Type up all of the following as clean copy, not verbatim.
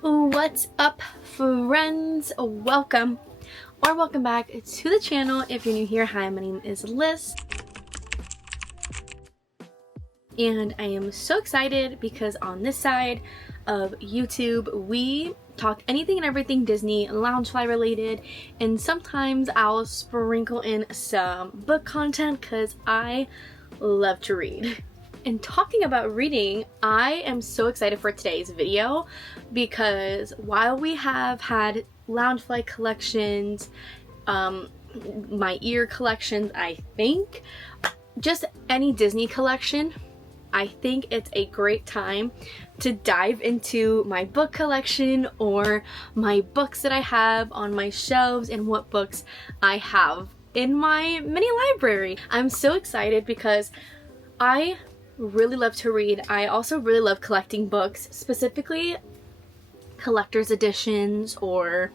What's up, friends? Welcome back to the channel. If you're new here, hi, my name is Liz, and I am so excited because on this side of YouTube we talk anything and everything Disney Loungefly related, and sometimes I'll sprinkle in some book content because I love to read. And talking about reading, I am so excited for today's video because while we have had Loungefly collections, my ear collections, I think, just any Disney collection, I think it's a great time to dive into my book collection or my books that I have on my shelves and what books I have in my mini library. I'm so excited because I really love to read. I also really love collecting books, specifically collector's editions or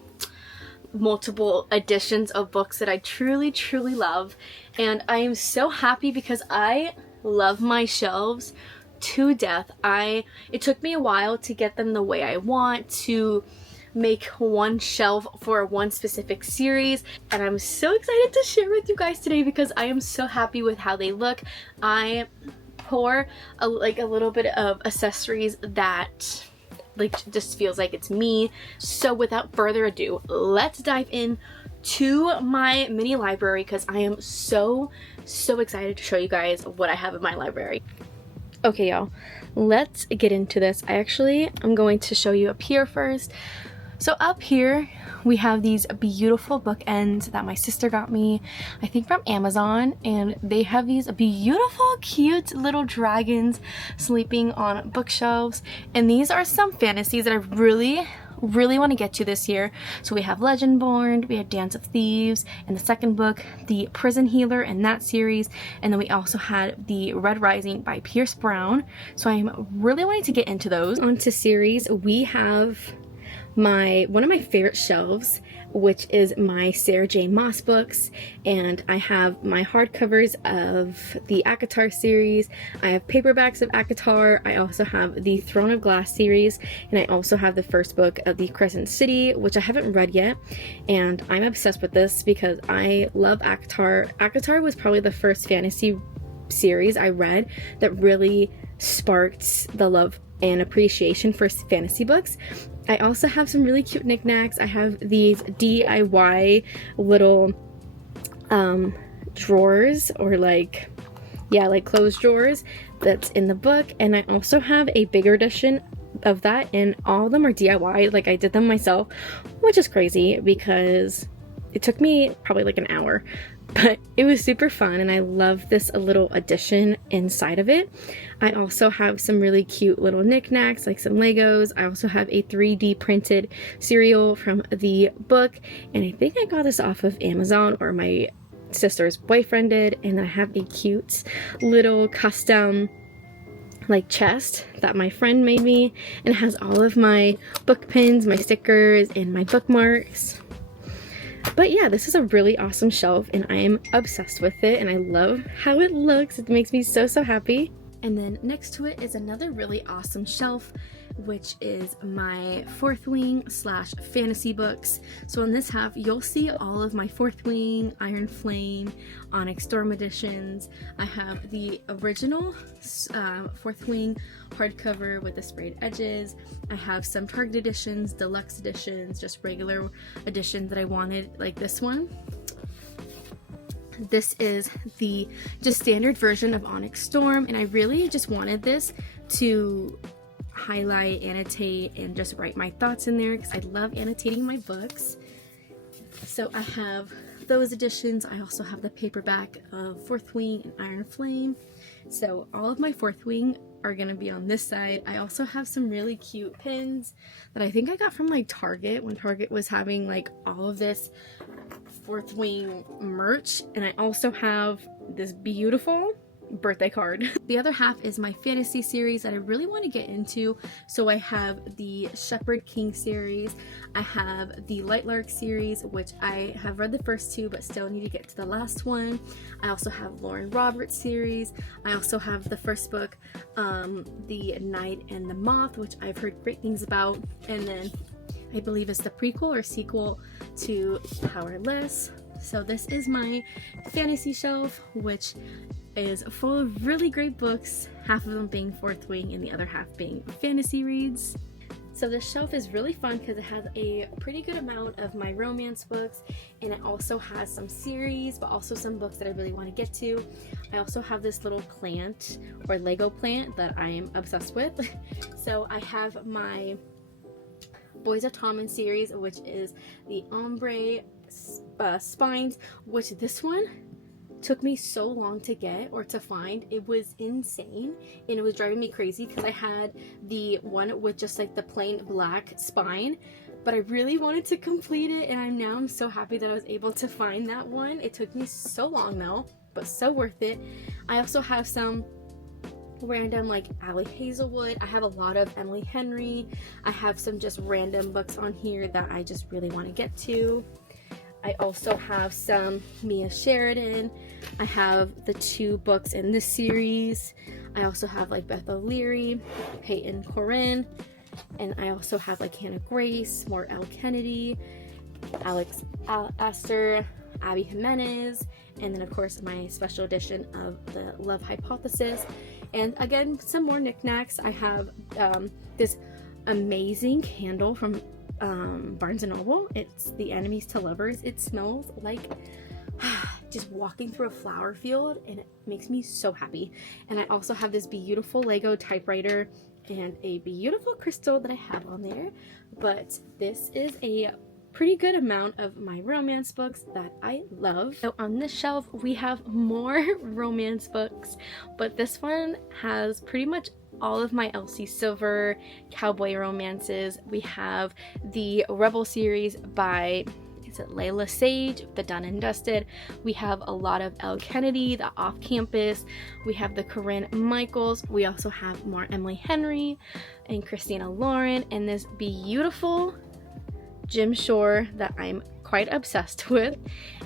multiple editions of books that I truly love. And I am so happy because I love my shelves to death. It took me a while to get them the way I want, to make one shelf for one specific series, and I'm so excited to share with you guys today because I am so happy with how they look. I pour a little bit of accessories that just feels like it's me. So without further ado, let's dive in to my mini library because I am so excited to show you guys what I have in my library. Okay, y'all, let's get into this. I'm going to show you up here first. So up here we have these beautiful bookends that my sister got me, I think from Amazon, and they have these beautiful cute little dragons sleeping on bookshelves, and these are some fantasies that I really want to get to this year. So we have Legendborn, we have Dance of Thieves, and the second book, the Prison Healer in that series, and then we also had the Red Rising by Pierce Brown. So I'm really wanting to get into those. On to series, we have one of my favorite shelves, which is my Sarah J Maas books, and I have my hardcovers of the ACOTAR series. I have paperbacks of ACOTAR. I also have the Throne of Glass series, and I also have the first book of the Crescent City, which I haven't read yet, and I'm obsessed with this because I love ACOTAR. ACOTAR was probably the first fantasy series I read that really sparked the love and appreciation for fantasy books. I also have some really cute knickknacks. I have these DIY little drawers, or closed drawers that's in the book, and I also have a bigger edition of that, and all of them are DIY. I did them myself, which is crazy because it took me probably an hour, but it was super fun, and I love this little addition inside of it. I also have some really cute little knickknacks, like some Legos. I also have a 3D printed cereal from the book, and I think I got this off of Amazon, or my sister's boyfriend did. And I have a cute little custom chest that my friend made me, and it has all of my book pins, my stickers, and my bookmarks. But yeah, this is a really awesome shelf, and I am obsessed with it, and I love how it looks. It makes me so happy. And then next to it is another really awesome shelf, which is my Fourth Wing / fantasy books. So on this half, you'll see all of my Fourth Wing, Iron Flame, Onyx Storm editions. I have the original Fourth Wing hardcover with the sprayed edges. I have some Target editions, deluxe editions, just regular editions that I wanted, like this one. This is the just standard version of Onyx Storm, and I really just wanted this to highlight, annotate, and just write my thoughts in there because I love annotating my books. So I have those editions. I also have the paperback of Fourth Wing and Iron Flame. So all of my Fourth Wing are gonna be on this side. I also have some really cute pins that I think I got from Target when Target was having all of this Fourth Wing merch. And I also have this beautiful birthday card. The other half is my fantasy series that I really want to get into. So I have the Shepherd King series, I have the Lightlark series, which I have read the first two but still need to get to the last one. I also have Lauren Roberts series. I also have the first book, The Night and the Moth, which I've heard great things about, and then I believe it's the prequel or sequel to Powerless. So this is my fantasy shelf, which is full of really great books, half of them being Fourth Wing and the other half being fantasy reads. So this shelf is really fun because it has a pretty good amount of my romance books, and it also has some series, but also some books that I really want to get to. I also have this little plant or Lego plant that I am obsessed with. So I have my Boys of Tommen series, which is the ombre spines, which this one took me so long to get or to find. It was insane and it was driving me crazy because I had the one with just like the plain black spine, but I really wanted to complete it, and I'm so happy that I was able to find that one. It took me so long though, but so worth it. I also have some random like Allie Hazelwood. I have a lot of Emily Henry. I have some just random books on here that I just really want to get to. I also have some Mia Sheridan. I have the 2 books in this series. I also have like Beth O'Leary, Peyton Corinne, and I also have like Hannah Grace, more Elle Kennedy, Alex Astor, Abby Jimenez, and then of course my special edition of the Love Hypothesis. And again, some more knickknacks. I have this amazing candle from Barnes & Noble. It's the Enemies to Lovers. It smells like just walking through a flower field, and it makes me so happy. And I also have this beautiful Lego typewriter and a beautiful crystal that I have on there. But this is a pretty good amount of my romance books that I love. So on this shelf we have more romance books, but this one has pretty much all of my Elsie Silver cowboy romances. We have the Rebel series by, is it Layla Sage, the Done and Dusted. We have a lot of Elle Kennedy, the Off Campus. We have the Corinne Michaels. We also have more Emily Henry and Christina Lauren, and this beautiful Jim Shore that I'm quite obsessed with.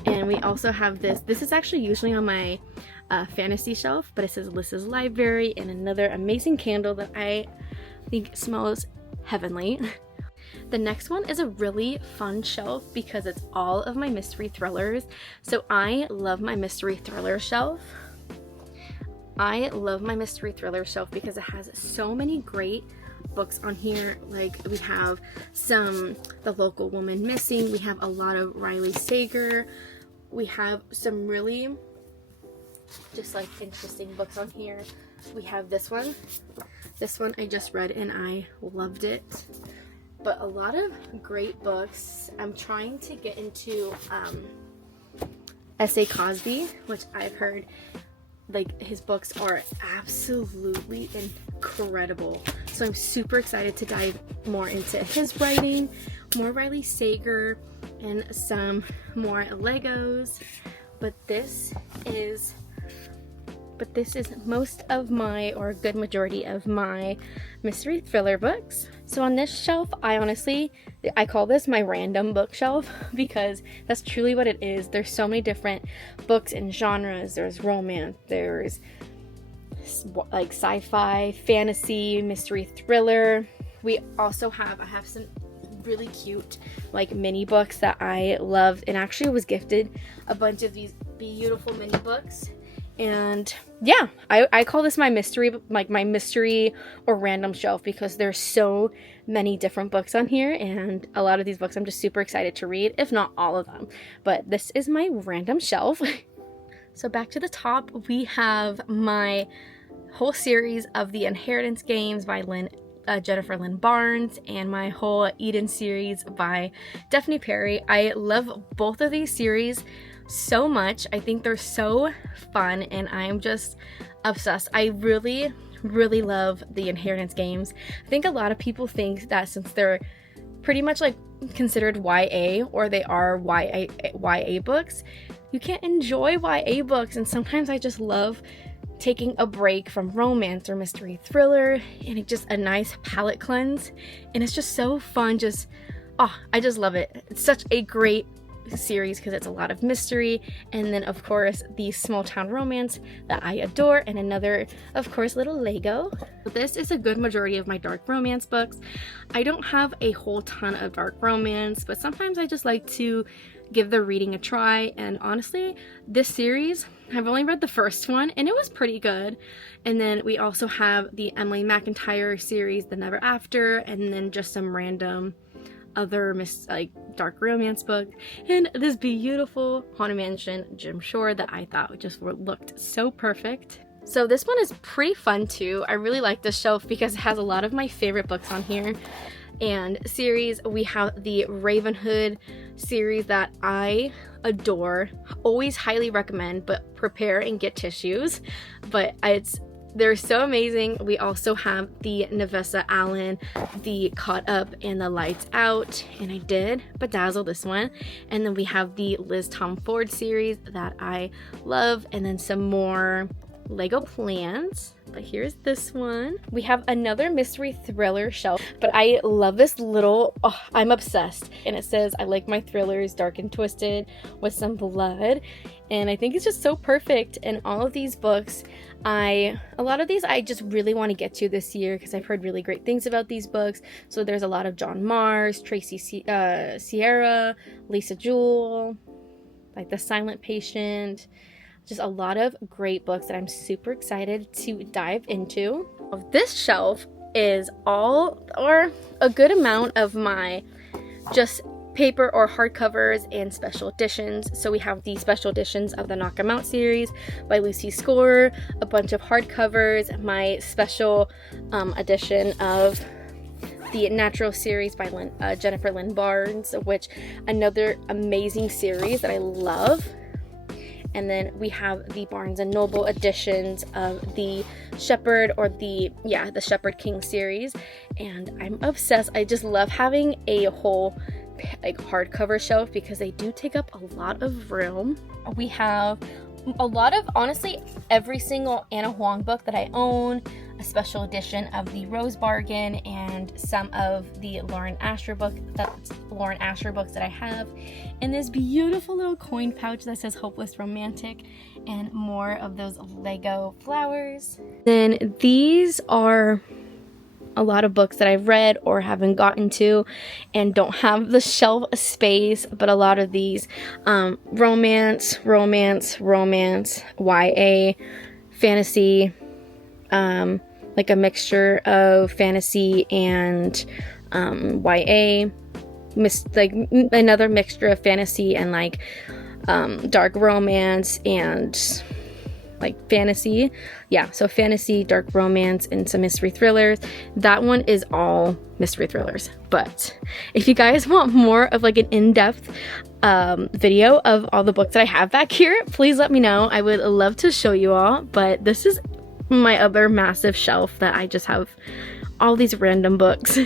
And we also have this is actually usually on my fantasy shelf, but it says Lys's Library, and another amazing candle that I think smells heavenly. The next one is a really fun shelf because it's all of my mystery thrillers. So I love my mystery thriller shelf. I love my mystery thriller shelf because it has so many great books on here. Like we have some The Local Woman Missing, we have a lot of Riley Sager, we have some really just like interesting books on here. We have this one I just read and I loved it. But a lot of great books. I'm trying to get into S.A. Cosby, which I've heard like his books are absolutely incredible. So I'm super excited to dive more into his writing, more Riley Sager, and some more Legos. But this is most of my, or a good majority of my mystery thriller books. So on this shelf, I call this my random bookshelf because that's truly what it is. There's so many different books and genres. There's romance, there's like sci-fi, fantasy, mystery thriller. I have some really cute like mini books that I loved, and actually was gifted a bunch of these beautiful mini books. And yeah, I call this my mystery or random shelf because there's so many different books on here, and a lot of these books I'm just super excited to read, if not all of them. But this is my random shelf. So back to the top, we have my whole series of the Inheritance Games by Jennifer Lynn Barnes, and my whole Eden series by Daphne Perry. I love both of these series so much. I think they're so fun and I'm just obsessed. I really love the Inheritance Games. I think a lot of people think that since they're pretty much like considered YA, or they are YA books, you can't enjoy YA books, and sometimes I just love taking a break from romance or mystery thriller, and it's just a nice palette cleanse, and it's just so fun. Just, oh, I just love it. It's such a great series because it's a lot of mystery, and then of course the small town romance that I adore, and another of course little Lego. This is a good majority of my dark romance books. I don't have a whole ton of dark romance, but sometimes I just like to give the reading a try, and honestly this series, I've only read the first one and it was pretty good. And then we also have the Emily McIntyre series, The Never After, and then just some random other like dark romance book, and this beautiful Haunted Mansion Jim Shore that I thought just looked so perfect. So this one is pretty fun too. I really like this shelf because it has a lot of my favorite books on here and series. We have the Ravenhood series that I adore, always highly recommend, but prepare and get tissues, but they're so amazing. We also have the Nevessa Allen, the Caught Up and the Lights Out, and I did bedazzle this one. And then we have the Liz Tom Ford series that I love, and then some more Lego plans. But here's this one. We have another mystery thriller shelf, but I love this little, oh, I'm obsessed. And it says, I like my thrillers dark and twisted with some blood. And I think it's just so perfect. And all of these books, a lot of these I just really want to get to this year because I've heard really great things about these books. So there's a lot of John Mars, Tracy Sierra, Lisa Jewell, like The Silent Patient. Just a lot of great books that I'm super excited to dive into. This shelf is all, or a good amount of my just paper or hardcovers and special editions. So we have the special editions of the Knock 'Em Out series by Lucy Score, a bunch of hardcovers, my special edition of the Natural series by Jennifer Lynn Barnes, which another amazing series that I love. And then we have the Barnes & Noble editions of the Shepherd, or the Shepherd King series. And I'm obsessed. I just love having a whole like hardcover shelf because they do take up a lot of room. We have a lot of, honestly, every single Anna Huang book that I own, a special edition of the Rose Bargain, and some of the Lauren Asher books that I have, and this beautiful little coin pouch that says Hopeless Romantic, and more of those Lego flowers. Then these are a lot of books that I've read or haven't gotten to and don't have the shelf space, but a lot of these romance, YA, fantasy, like a mixture of fantasy and YA, like another mixture of fantasy and like dark romance and like fantasy. Yeah, so fantasy, dark romance, and some mystery thrillers. That one is all mystery thrillers. But if you guys want more of like an in-depth video of all the books that I have back here, please let me know. I would love to show you all. But this is my other massive shelf that I just have all these random books.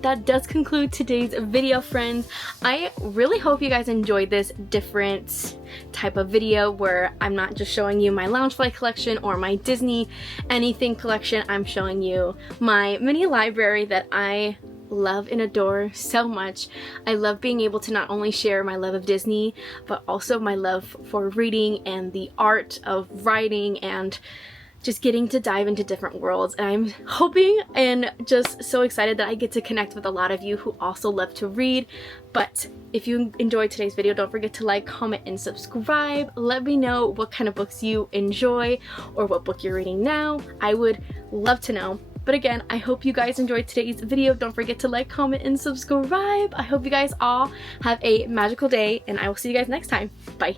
That does conclude today's video, friends. I really hope you guys enjoyed this different type of video where I'm not just showing you my Loungefly collection or my Disney anything collection. I'm showing you my mini library that I love and adore so much. I love being able to not only share my love of Disney, but also my love for reading and the art of writing and just getting to dive into different worlds. And I'm hoping and just so excited that I get to connect with a lot of you who also love to read. But if you enjoyed today's video, don't forget to like, comment, and subscribe. Let me know what kind of books you enjoy or what book you're reading now. I would love to know. But again, I hope you guys enjoyed today's video. Don't forget to like, comment, and subscribe. I hope you guys all have a magical day, and I will see you guys next time. Bye.